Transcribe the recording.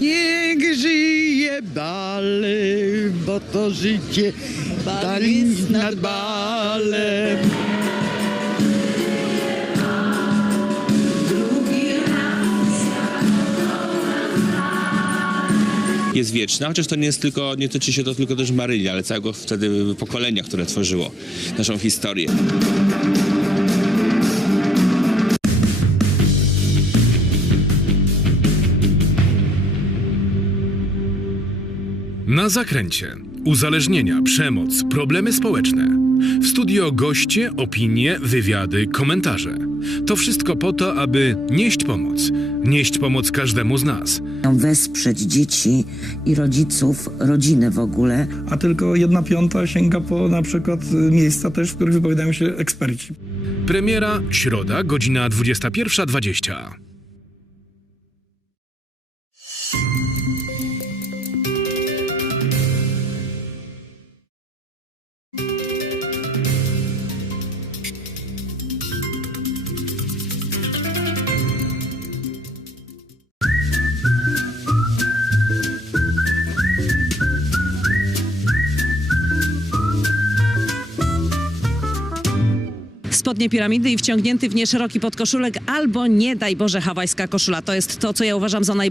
Niech żyje bale, bo to życie bal jest nad balem. Jest wieczna, chociaż to nie jest tylko, nie tyczy się to tylko też Maryli, ale całego wtedy pokolenia, które tworzyło naszą historię. Na zakręcie. Uzależnienia, przemoc, problemy społeczne. W studio goście, opinie, wywiady, komentarze. To wszystko po to, aby nieść pomoc. Nieść pomoc każdemu z nas. wesprzeć dzieci i rodziców, rodziny w ogóle. a tylko jedna piąta sięga po na przykład y, miejsca też, w których wypowiadają się eksperci. Premiera środa, godzina 21.20. spodnie piramidy i wciągnięty w nie szeroki podkoszulek albo nie daj Boże hawajska koszula. To jest to, co ja uważam za najbardziej